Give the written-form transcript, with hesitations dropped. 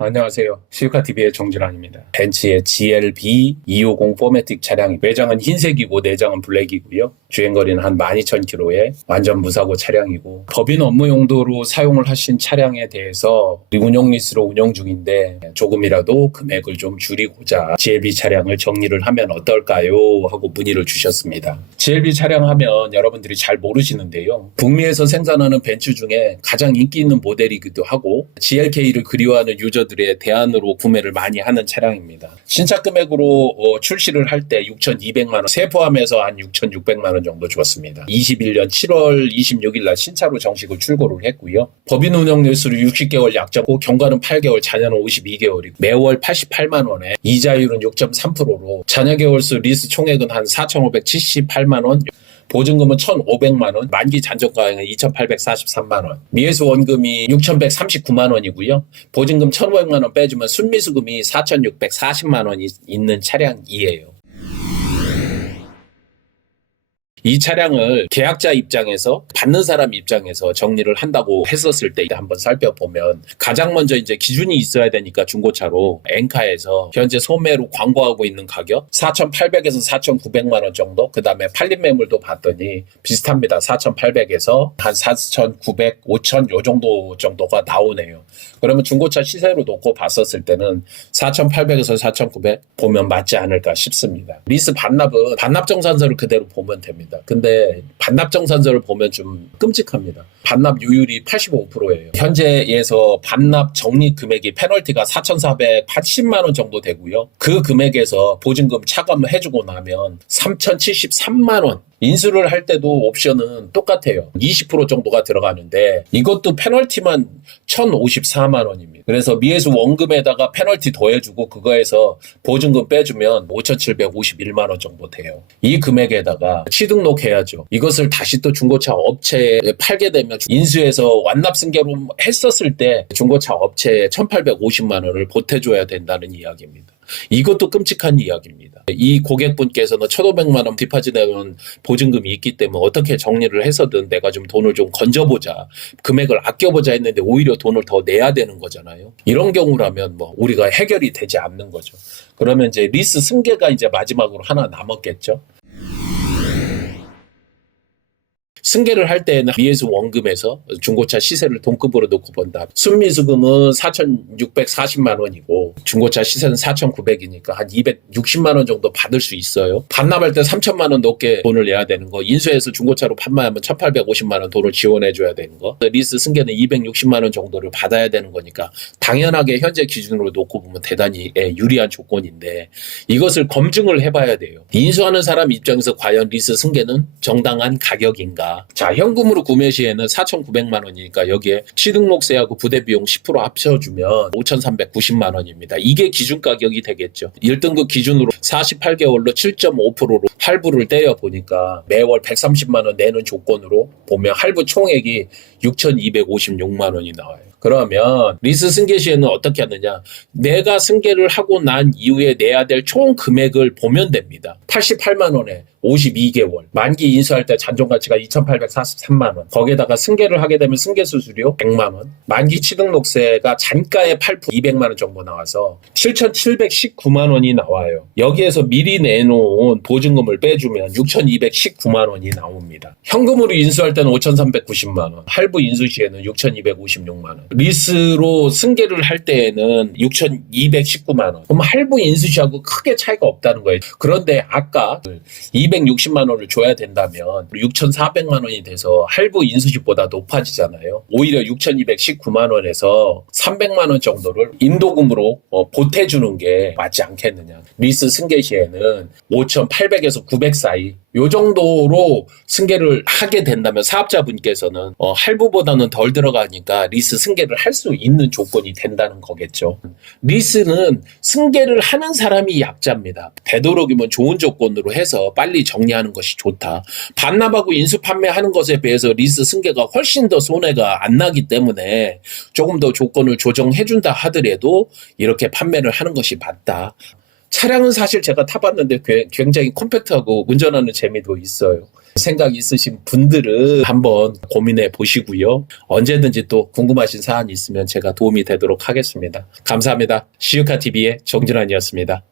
안녕하세요. 수유카TV의 정준환입니다. 벤츠의 GLB 250 포매틱 차량이 외장은 흰색이고 내장은 블랙이고요. 주행거리는 한 12,000km의 완전 무사고 차량이고, 법인 업무 용도로 사용을 하신 차량에 대해서 운용 리스로 운영 중인데 조금이라도 금액을 좀 줄이고자 GLB 차량을 정리를 하면 어떨까요? 하고 문의를 주셨습니다. GLB 차량 하면 여러분들이 잘 모르시는데요. 북미에서 생산하는 벤츠 중에 가장 인기 있는 모델이기도 하고 GLK를 그리워하는 유저들의 대안으로 구매를 많이 하는 차량입니다. 신차 금액으로 출시를 할 때 6,200만 원, 세 포함해서 한 6,600만 원 정도 줬습니다. 21년 7월 26일 날 신차로 정식으로 출고를 했고요. 법인 운영 연수로 60개월 약정고, 경과는 8개월, 자녀는 52개월이고 매월 88만 원에 이자율은 6.3%로 자녀 개월수 리스 총액은 한 4,578만 원, 보증금은 1,500만 원, 만기 잔존가액은 2,843만 원, 미회수 원금이 6,139만 원이고요. 보증금 1,500만 원 빼주면 순미수금이 4,640만 원이 있는 차량이에요. 이 차량을 계약자 입장에서, 받는 사람 입장에서 정리를 한다고 했었을 때 한번 살펴보면, 가장 먼저 이제 기준이 있어야 되니까 중고차로 엔카에서 현재 소매로 광고하고 있는 가격 4,800에서 4,900만 원 정도, 그 다음에 팔린 매물도 봤더니 비슷합니다. 4,800에서 한 4,900, 5,000 요 정도가 나오네요. 그러면 중고차 시세로 놓고 봤었을 때는 4,800에서 4,900 보면 맞지 않을까 싶습니다. 리스 반납은 반납정산서를 그대로 보면 됩니다. 근데 반납정산서를 보면 좀 끔찍합니다. 반납 유율이 85%예요. 현재에서 반납 적립 금액이 페널티가 4,480만 원 정도 되고요. 그 금액에서 보증금 차감을 해주고 나면 3,073만 원. 인수를 할 때도 옵션은 똑같아요. 20% 정도가 들어가는데 이것도 페널티만 1,054만 원입니다. 그래서 미회수 원금에다가 페널티 더해주고 그거에서 보증금 빼주면 5,751만 원 정도 돼요. 이 금액에다가 취등록해야죠. 이것을 다시 또 중고차 업체에 팔게 되면 인수해서 완납승계로 했었을 때 중고차 업체에 1,850만 원을 보태줘야 된다는 이야기입니다. 이것도 끔찍한 이야기입니다. 이 고객분께서는 1,500만 원 디파짓해놓은 보증금이 있기 때문에 어떻게 정리를 해서든 내가 좀 돈을 좀 건져보자, 금액을 아껴보자 했는데 오히려 돈을 더 내야 되는 거잖아요. 이런 경우라면 뭐 우리가 해결이 되지 않는 거죠. 그러면 이제 리스 승계가 이제 마지막으로 하나 남았겠죠. 승계를 할 때에는 미회수 원금에서 중고차 시세를 동급으로 놓고 본다. 순미수금은 4,640만 원이고 중고차 시세는 4,900이니까 한 260만 원 정도 받을 수 있어요. 반납할 때 3천만 원 넘게 돈을 내야 되는 거, 인수해서 중고차로 판매하면 1,850만 원 돈을 지원해 줘야 되는 거, 리스 승계는 260만 원 정도를 받아야 되는 거니까 당연하게 현재 기준으로 놓고 보면 대단히 유리한 조건인데, 이것을 검증을 해봐야 돼요. 인수하는 사람 입장에서 과연 리스 승계는 정당한 가격인가? 자, 현금으로 구매 시에는 4,900만 원이니까 여기에 취등록세하고 부대비용 10% 합쳐주면 5,390만 원입니다. 이게 기준 가격이 되겠죠. 1등급 기준으로 48개월로 7.5%로 할부를 떼어 보니까 매월 130만 원 내는 조건으로 보면 할부 총액이 6,256만 원이 나와요. 그러면 리스 승계 시에는 어떻게 하느냐, 내가 승계를 하고 난 이후에 내야 될 총 금액을 보면 됩니다. 88만 원에 52개월, 만기 인수할 때 잔존가치가 2,843만 원, 거기에다가 승계를 하게 되면 승계수수료 100만 원, 만기 취등록세가 잔가의 8% 200만 원 정도 나와서 7,719만 원이 나와요. 여기에서 미리 내놓은 보증금을 빼주면 6,219만 원이 나옵니다. 현금으로 인수할 때는 5,390만 원, 할부 인수 시에는 6,256만 원, 리스로 승계를 할 때에는 6,219만 원. 그럼 할부 인수 시하고 크게 차이가 없다는 거예요. 그런데 아까 260만 원을 줘야 된다면 6,400만 원이 돼서 할부 인수시보다 높아지잖아요. 오히려 6,219만 원에서 300만 원 정도를 인도금으로 보태주는 게 맞지 않겠느냐. 리스 승계 시에는 5,800에서 900 사이 요 정도로 승계를 하게 된다면 사업자분께서는 할부보다는 덜 들어가니까 리스 승계를 할 수 있는 조건이 된다는 거겠죠. 리스는 승계를 하는 사람이 약자입니다. 되도록이면 좋은 조건으로 해서 빨리 정리하는 것이 좋다. 반납하고 인수 판매하는 것에 비해서 리스 승계가 훨씬 더 손해가 안 나기 때문에 조금 더 조건을 조정해준다 하더라도 이렇게 판매를 하는 것이 맞다. 차량은 사실 제가 타봤는데 굉장히 컴팩트하고 운전하는 재미도 있어요. 생각 있으신 분들은 한번 고민해 보시고요. 언제든지 또 궁금하신 사안이 있으면 제가 도움이 되도록 하겠습니다. 감사합니다. 시유카TV의 정준환이었습니다.